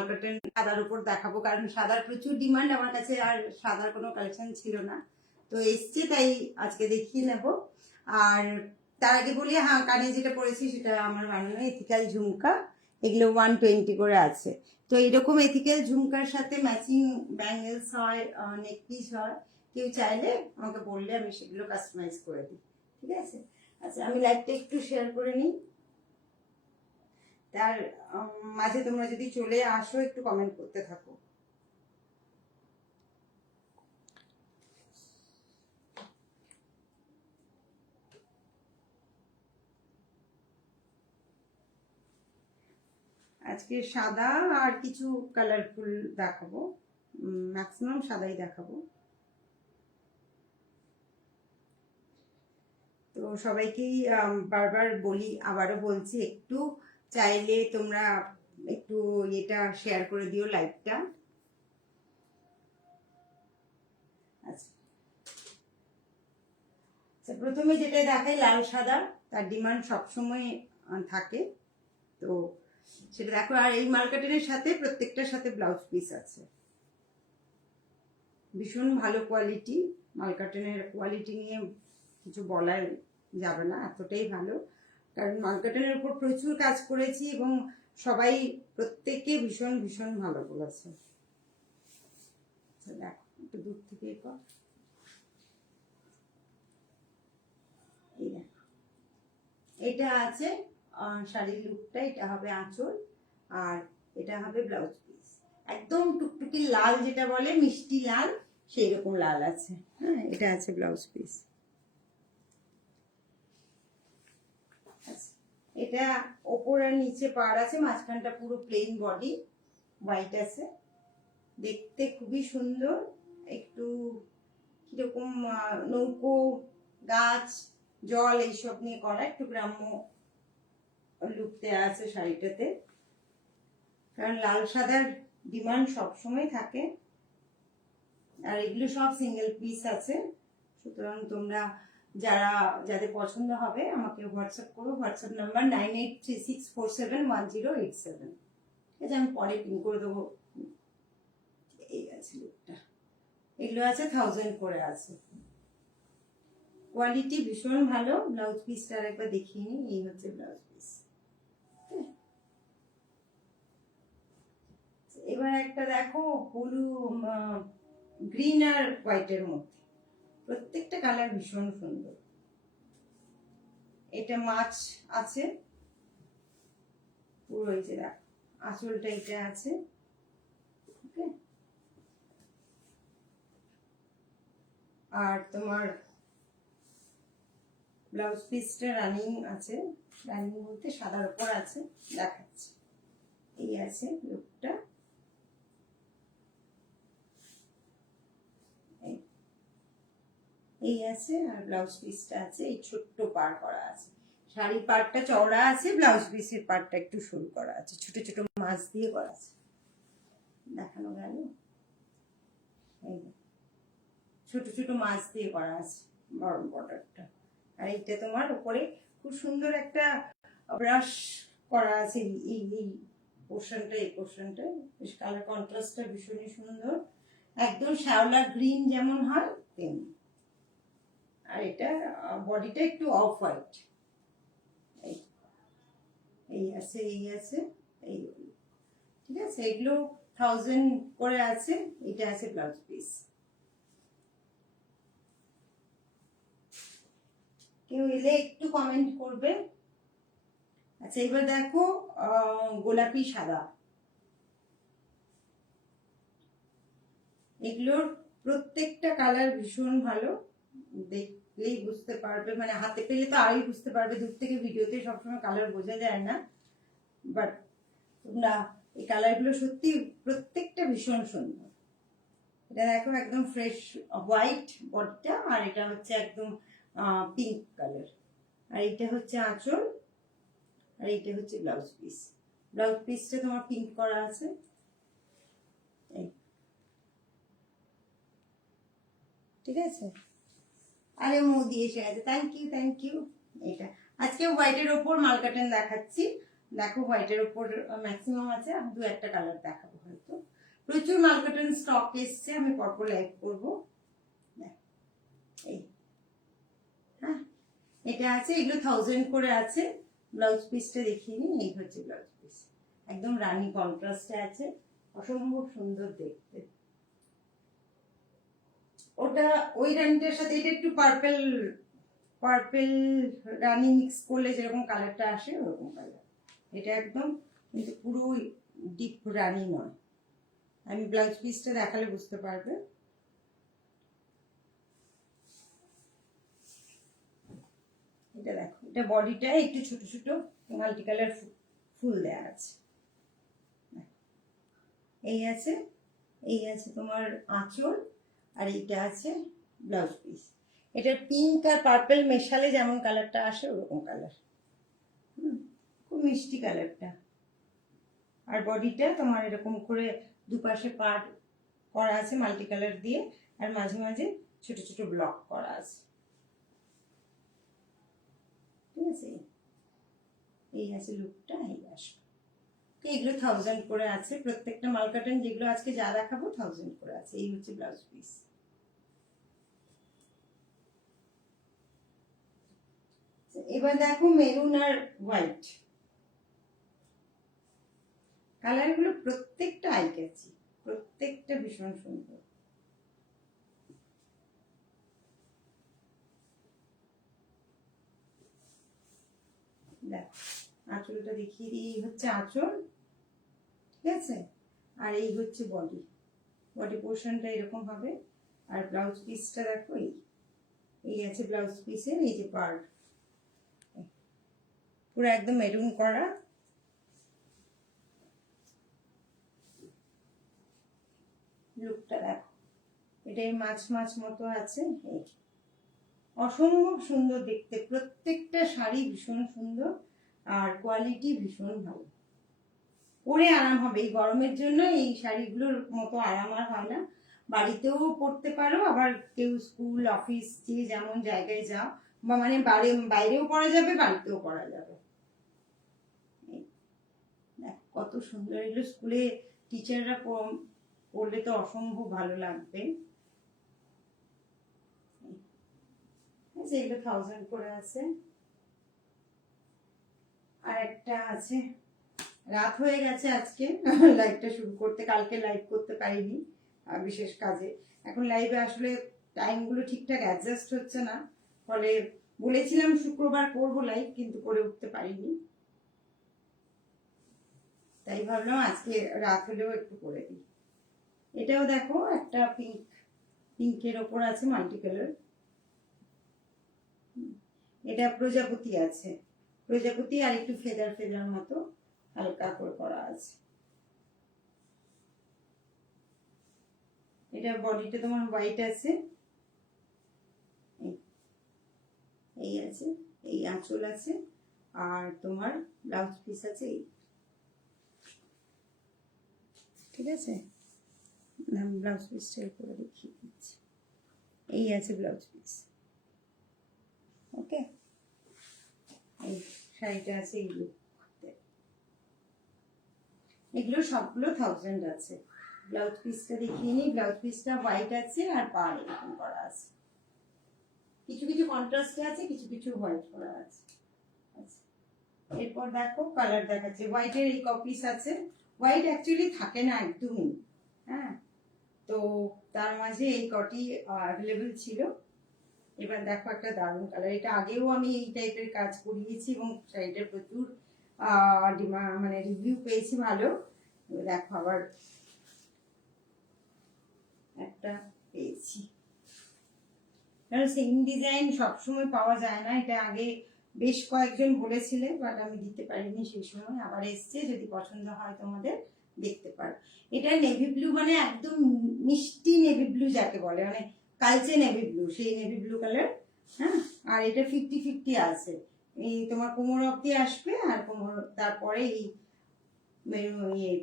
মালকাটেন সাদার উপর দেখাবো, কারণ সাদার প্রচুর ডিমান্ড আমার কাছে, আর সাদার কোনো কালেকশন ছিল না, তো এসছে তাই আজকে দেখিয়ে নেব। আর তার আগে বলি, হ্যাঁ, কানে যেটা পরেছি সেটা আমার বানানো এথিক্যাল ঝুমকা, এগুলো 120 করে আছে। তো এরকম এথিক্যাল ঝুমকার সাথে ম্যাচিং ব্যাঙ্গেলস হয়, নেক পিস হয়, কেউ চাইলে আমাকে বললে আমি সেগুলো কাস্টমাইজ করে দিই, ঠিক আছে? আচ্ছা, আমি লাইভটা একটু শেয়ার করে নিই, তার মাঝে তোমরা যদি চলে আসো একটু কমেন্ট করতে থাকো। আজকে সাদা আর কিছু কালারফুল দেখাবো, ম্যাক্সিমাম সাদাই দেখাবো। তো সবাইকেই বারবার বলি, আবারও বলছি, একটু চাইলে তোমরা একটু এটা শেয়ার করে দিও লাইভটা। আচ্ছা, প্রথমে যেটা দেখাই লাল সাদা, তার ডিমান্ড সবসময় থাকে, তো সেটা দেখো। আর এই মালকাটেনের সাথে প্রত্যেকটার সাথে ব্লাউজ পিস আছে, ভীষণ ভালো কোয়ালিটি। মালকাটেনের কোয়ালিটি নিয়ে কিছু বলার যাবে না, এতটাই ভালো, কারণ মালকাটেনের উপর প্রচুর কাজ করেছি এবং সবাই প্রত্যেকে ভীষণ ভীষণ ভালো বলেছে। দেখো একটু দূর থেকে এই দেখো, এটা আছে শাড়ির লুকটা, এটা হবে আঁচল, আর এটা হবে ব্লাউজ পিস। একদম টুকটুকি লাল, যেটা বলে মিষ্টি লাল, সেই রকম লাল আছে। হ্যাঁ, এটা আছে ব্লাউজ পিস। এটা ওপর আর নিচে পাড় আছে, মাঝখানটা পুরো প্লেন বডি, হোয়াইট আছে, দেখতে খুবই সুন্দর। একটু কিরকম নৌকো, গাছ, জল এইসব নিয়ে করা, একটু গ্রাম্য লুক দেওয়া আছে শাড়িটাতে, কারণ লাল সাদার ডিমান্ড সবসময় থাকে। আর এগুলো সব সিঙ্গেল পিস আছে, সুতরাং তোমরা যাদের পছন্দ হবে আমাকে হোয়াটসঅ্যাপ করো। WhatsApp number 9836471087। ঠিক আছে, আমি পরে পিন করে দেবো। এই আছে লুকটা, এগুলো আছে 1000 করে আছে, কোয়ালিটি ভীষণ ভালো। ব্লাউজ পিসটা একবার দেখিয়ে নিই, এই হচ্ছে ব্লাউজ পিস। এবার একটা দেখো, ব্লু, গ্রিন আর হোয়াইটের মধ্যে, প্রত্যেকটা কালার ভীষণ সুন্দর। এটা মাছ আছে পুরো, এই যে দেখো আঁচলটা এটা আছে, ওকে। আর তোমার ব্লাউজ পিসটা রানিং আছে, রানিং বলতে সাদার উপর আছে, দেখাচ্ছি। এই আছে লুকটা, এই আছে, আর ব্লাউজ পিসটা আছে, এই ছোট্ট পার করা আছে। শাড়ি পাড়টা চওড়া আছে, ব্লাউজ পিসের পাড়টা একটু সরু করা আছে, ছোট ছোট মাছ দিয়ে করা আছে। দেখানো গেল, এই ছোট ছোট মাছ দিয়ে করা আছে বর্ডারটা। আর এইটা তোমার উপরে খুব সুন্দর একটা ব্রাশ করা আছে, এই এই পোর্শনটা, এই পোর্শনটা বেশ কালার কন্ট্রাস্টটা ভীষণই সুন্দর, একদম শ্যাওলা গ্রিন যেমন হয় তেমনি। আর এটা বডিটা একটু অফ হোয়াইট, এই আছে, এই আছে, এই, ঠিক আছে। এগুলো 1000 করে আছে, এটা আছে ব্লাউজ পিস। কেউ এলে একটু কমেন্ট করবে। আচ্ছা, এবার দেখো গোলাপি সাদা, এগুলোর প্রত্যেকটা কালার ভীষণ ভালো, দেখলেই বুঝতে পারবে, মানে হাতে পেলে তো আরই বুঝতে পারবে, দূর থেকে ভিডিওতে সবসময় কালার বোঝা যায় না, বাট তোমরা এই কালারগুলো সত্যি প্রত্যেকটা ভীষণ সুন্দর। এটা দেখো একদম ফ্রেশ হোয়াইট বডিটা, আর এটা হচ্ছে একদম পিঙ্ক কালার, আর এটা হচ্ছে আঁচল, আর এইটা হচ্ছে ব্লাউজ পিস। ব্লাউজ পিসটা তোমার পিঙ্ক করা আছে, ঠিক আছে। আরে মোদি এসে গেছে, থ্যাংক ইউ থ্যাংক ইউ। এটা আজকে হোয়াইটের ওপর মালকাটেন দেখাচ্ছি, দেখো হোয়াইটের ওপর ম্যাক্সিমাম আছে, আমি 2-1টা কালার দেখাবো। প্রচুর মাল কটন স্টক এসছে, আমি পরপর লাইভ করবো। এই হ্যাঁ, এটা আছে, এগুলো 1000 করে আছে। ব্লাউজ পিসটা দেখিয়ে নিন, এই হচ্ছে ব্লাউজ পিস, একদম রানী কন্ট্রাস্টে আছে, অসম্ভব সুন্দর দেখতে। ওটা ওই রানীটার সাথে এটা একটু পার্পল পার্পল রানী মিক্স করলে যেরকম কালারটা আসে ওরকম কালার। এটা একদম কিন্তু পুরো ডিপ রানী নয়। আমি ব্লাউজ পিসটা দেখালে বুঝতে পারবে। এটা দেখো, এটা বডিটা একটু ছোট ছোট মাল্টি কালার ফুল দেয়া আছে। এই আছে, এই আছে তোমার আঁচল, আর এইটা আছে ব্লাউজ পিস। এটার পিঙ্ক আর পার্পল মেশালে যেমন কালারটা আসে ওরকম কালার, খুব মিষ্টি কালারটা। আর বডিটা তোমার এরকম করে দুপাশে পার্ট করা আছে মাল্টি কালার দিয়ে, আর মাঝে মাঝে ছোট ছোট ব্লক করা আছে, ঠিক আছে। এই আছে লুকটা, এই আসবে। এগুলো 1000 করে আছে, প্রত্যেকটা মাল কাটন যেগুলো আজকে যা দেখাবো 1000 করে আছে। এই হচ্ছে ব্লাউজ পিস। এবার দেখো মেরুন আর হোয়াইট কালার গুলো, প্রত্যেকটা আই ক্যাচি, প্রত্যেকটা ভীষণ সুন্দর। দেখো আঁচলটা দেখিয়ে দিই, এই হচ্ছে আঁচল, ঠিক আছে। আর এই হচ্ছে বডি, বডি পোর্শনটা এরকম হবে। আর ব্লাউজ পিসটা দেখো, এই আছে ব্লাউজ পিসের এই যে পার্ট, পুরো একদম মেরুন করা। লুকটা দেখো, এটাই মাছ মাছ মতো আছে, অসম্ভব সুন্দর দেখতে। প্রত্যেকটা শাড়ি ভীষণ সুন্দর, আর কোয়ালিটি ভীষণ ভালো, পরে আরাম হবে। এই গরমের জন্য এই শাড়িগুলোর মতো আরাম আর হয় না। বাড়িতেও পরতে পারো, আবার কেউ স্কুল অফিস যে যেমন জায়গায় যাও, বা মানে বাইরেও পরা যাবে, বাড়িতেও পরা যাবে। কত সুন্দর, এগুলো স্কুলে টিচাররা পড়লে তো অসম্ভব ভালো লাগবে। এগুলো 1000 করে আছে। আর একটা আছে, রাত হয়ে গেছে আজকে লাইভটা শুরু করতে, কালকে লাইভ করতে পারিনি বিশেষ কাজে। এখন লাইভে আসলে টাইমগুলো ঠিকঠাক অ্যাডজাস্ট হচ্ছে না, ফলে বলেছিলাম শুক্রবার করবো লাইভ, কিন্তু করে উঠতে পারিনি। তাই ভাবলাম আজকে রাত হলেও একটু করে দিই। এটাও দেখো, একটা পিঙ্কের ওপর আছে মাল্টি কালার। এটা প্রজাপতি আছে, প্রজাপতি আর একটু ফেদার ফেদার মতো হালকা করে করা আছে। এটা বডিটা তোমার হোয়াইট আছে, এই আছে, এই আঁচল আছে, আর তোমার ব্লাউজ পিস আছে এই, ঠিক আছে। ব্লাউজ পিসটা করে দেখিয়ে দিচ্ছি, এই আছে ব্লাউজ পিস, ওকে। এই শাড়িটা আছে, এইগুলো এগুলো সবগুলো 1000 আছে। ব্লাউজ পিসটা দেখিয়ে নিই, ব্লাউজ পিসটা হোয়াইট আছে আর পাড় এরকম করা আছে, কিছু কিছু কন্ট্রাস্টে আছে, কিছু কিছু হোয়াইট করা আছে। আচ্ছা, এরপর দেখো কালার দেখাচ্ছে, হোয়াইটের এই কপিস আছে। হোয়াইট অ্যাকচুয়ালি থাকে না একদমই, হ্যাঁ, তো তার মাঝে এই কটি অ্যাভেলেবেল ছিল। এবার দেখো একটা দারুণ কালার, এটা আগেও আমি এই টাইপের কাজ করিয়েছি এবং শাড়িটার প্রচুর মানে রিভিউ পেয়েছি ভালো। দেখো আবার একটা পেয়েছি, কারণ সেম ডিজাইন সবসময় পাওয়া যায় না। এটা আগে বেশ কয়েকজন বলেছিলেন, বাট আমি দিতে পারিনি সেই সময়, আবার এসছে। যদি পছন্দ হয় তোমাদের দেখতে পারো। এটা নেভি ব্লু, মানে একদম মিষ্টি নেভি ব্লু যাকে বলে, মানে কালচে নেভি ব্লু, সেই নেভি ব্লু কালার। হ্যাঁ, আর এটা 50-50 আছে, এই তোমার কোমর অব্দি আসবে, আর কোমর তারপরে এই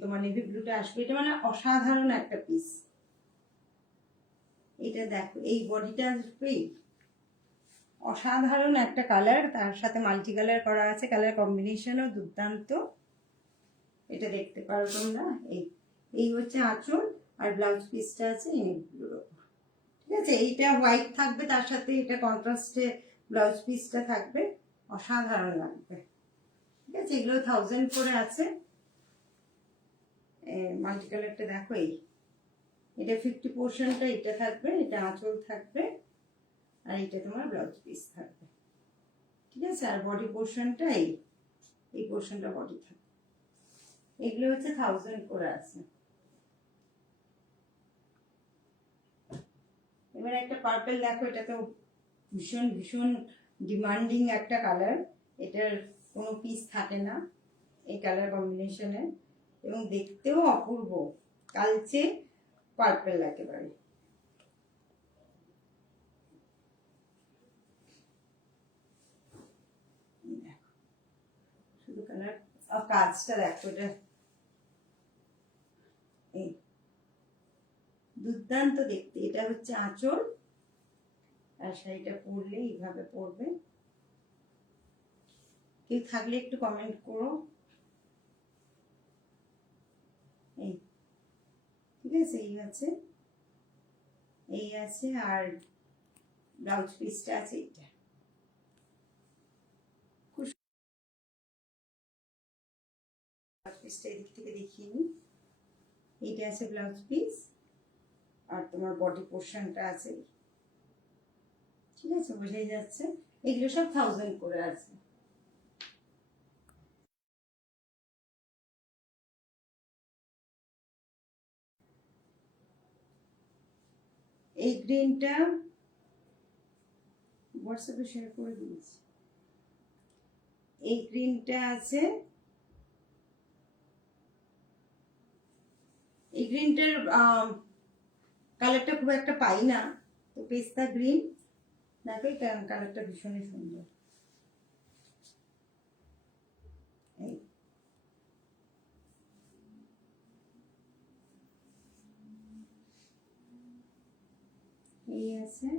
তোমার নেভি ব্লুটা আসবে। এটা মানে অসাধারণ একটা পিস। এটা দেখো, এই বডিটা আসবে, অসাধারণ একটা কালার, তার সাথে মাল্টি কালার করা আছে, কালার কম্বিনেশনও দুর্দান্ত। এটা দেখতে পারো তোমরা, এই হচ্ছে আঁচল, আর ব্লাউজ পিসটা আছে নেকগুলোর ওপর। ঠিক আছে, এইটা হোয়াইট থাকবে, তার সাথে এটা কন্ট্রাস্টে ব্লাউজ পিসটা থাকবে, অসাধারণ লাগবে। ঠিক আছে, এগুলো 1000 করে আছে। মাল্টি কালারটা দেখো, এটা 50% এটা থাকবে, এটা আঁচল থাকবে, আর এটা তোমার ব্লাউজ পিস থাকবে। ঠিক আছে, আর বডি পোর্শনটা এই পোর্শনটা বডি থাকবে। এগুলো হচ্ছে 1000 করে আছে। এবার একটা পার্পল দেখো, এটা তো ভীষণ ভীষণ ডিমান্ডিং একটা কালার। এটার কোনো পিস থাকে না এই কালার কম্বিনেশনে, এবং দেখতেও অপূর্ব, কালচে পার্পল একেবারে। শুধু কালার আর কাজটা দেখো, এটা এই দুর্দান্ত দেখতে। এটা হচ্ছে আঁচল, আর শাড়িটা পরলে এইভাবে পরবে। কেউ থাকলে একটু কমেন্ট করো। এই ঠিক আছে, এই আছে, আর ব্লাউজ পিসটা আছে এইটা। ব্লাউজ পিসটা এদিক থেকে দেখিয়ে নিই। এইটা আছে ব্লাউজ পিস, আর তোমার বডি পোর্শনটা আছে। ঠিক আছে, বোঝাই যাচ্ছে। এগুলো সব 1000 করে আছে। এই গ্রিনটা হোয়াটসঅ্যাপে শেয়ার করে দিয়েছি। এই গ্রিনটা আছে, এই গ্রিনটার কালারটা খুব একটা পাই না, তো পেস্তা গ্রিন দেখো, এই কালারটা ভীষণই সুন্দর। এই আছে,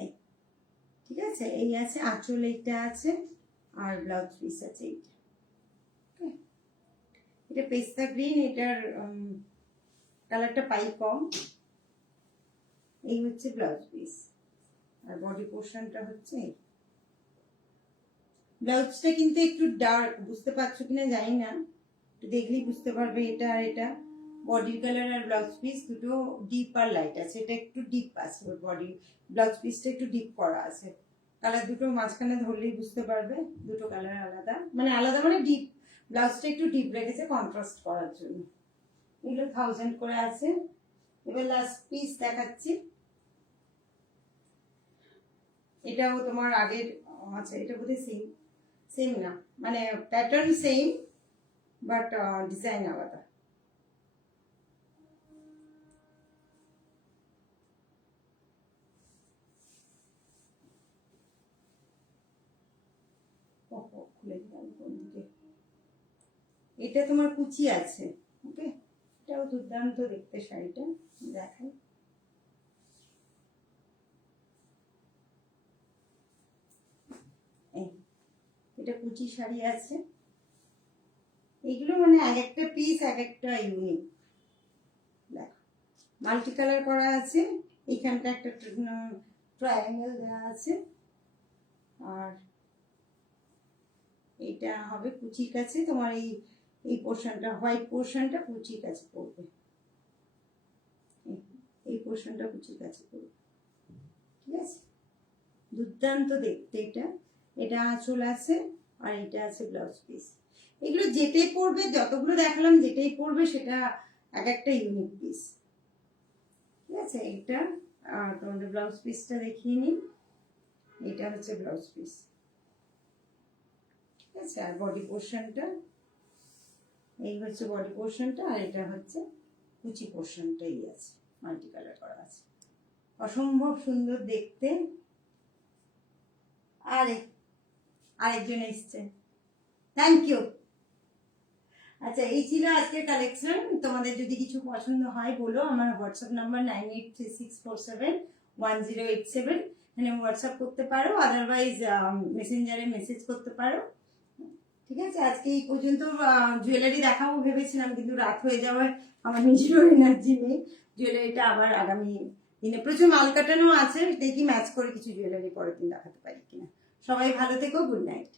এই ঠিক আছে, এই আছে আঁচল, এইটা আছে, আর ব্লাউজ পিস আছে এইটা। এটা পেস্তা গ্রিন, এটার কালারটা পাই কম। এই হচ্ছে ব্লাউজ পিস, আর বডি পোর্শনটা হচ্ছে। ব্লাউজটা কিন্তু একটু ডার্ক, বুঝতে পারছো কিনা জানি না, একটু দেখলেই বুঝতে পারবে। এটা আর এটা বডির কালার আর ব্লাউজ পিস দুটো ডিপ আর লাইট আছে। এটা একটু ডিপ আছে, ওর বডি ব্লাউজ পিসটা একটু ডিপ করা আছে। কালার দুটো মাঝখানে ধরলেই বুঝতে পারবে, দুটো কালার আলাদা, মানে আলাদা মানে ডিপ। ব্লাউজটা একটু ডিপ রেখেছে কন্ট্রাস্ট করার জন্য। এগুলো 1000 করে আছে। এবার লাস্ট পিস দেখাচ্ছি। এটাও তোমার আগের, আচ্ছা এটা বোধহয় সেম, সেম না, মানে প্যাটার্ন সেম বাট ডিজাইন আলাদা। খুলে দিলাম কোন দিকে। এটা তোমার কুচি আছে, ওকে, এটাও দুর্দান্ত দেখতে শাড়িটা, দেখাই। এটা কুচি শাড়ি আছে। এগুলো মানে এক একটা পিস এক একটা ইউনিক। দেখো, মাল্টি কালার করা আছে, এইখানটা একটা ট্রায়াঙ্গেল দেওয়া আছে, আর এটা হবে কুচির কাছে তোমার। এই পোর্শনটা, হোয়াইট পোর্শনটা কুচির কাছে পড়বে, এই পোর্শনটা কুচির কাছে পড়বে। ঠিক আছে, দুর্দান্ত দেখতে এটা। এটা আঁচল আছে, আর এটা আছে ব্লাউজ পিস। এগুলো যেটাই পড়বে, যতগুলো দেখালাম যেটাই পড়বে সেটা এক একটা ইউনিক পিস। ঠিক আছে, এটা তোমাদের ব্লাউজ পিসটা দেখিয়ে নিই। এটা হচ্ছে ব্লাউজ পিস। ঠিক আছে, আর বডি পোর্শনটা, এই হচ্ছে বডি পোর্শনটা, আর এটা হচ্ছে কুচি পোর্শনটাই আছে, মাল্টি কালার করা আছে, অসম্ভব সুন্দর দেখতে। আরেকজন এসছে, থ্যাংক ইউ। আচ্ছা, এই ছিল আজকের কালেকশন। তোমাদের যদি কিছু পছন্দ হয় বলো। আমার হোয়াটসঅ্যাপ নাম্বার 9836471087, এখানে হোয়াটসঅ্যাপ করতে পারো, আদারওয়াইজ মেসেঞ্জারে মেসেজ করতে পারো। ঠিক আছে, আজকে এই পর্যন্ত জুয়েলারি দেখাবো ভেবেছিলাম, কিন্তু রাত হয়ে যাওয়ায় আমার নিজেরও এনার্জি নেই। জুয়েলারিটা আবার আগামী দিনে প্রচুর মাল কাটানো আছে, দেখি ম্যাচ করে কিছু জুয়েলারি পরের দিন দেখাতে পারি কিনা। সবাই ভালো থেকো, গুড নাইট।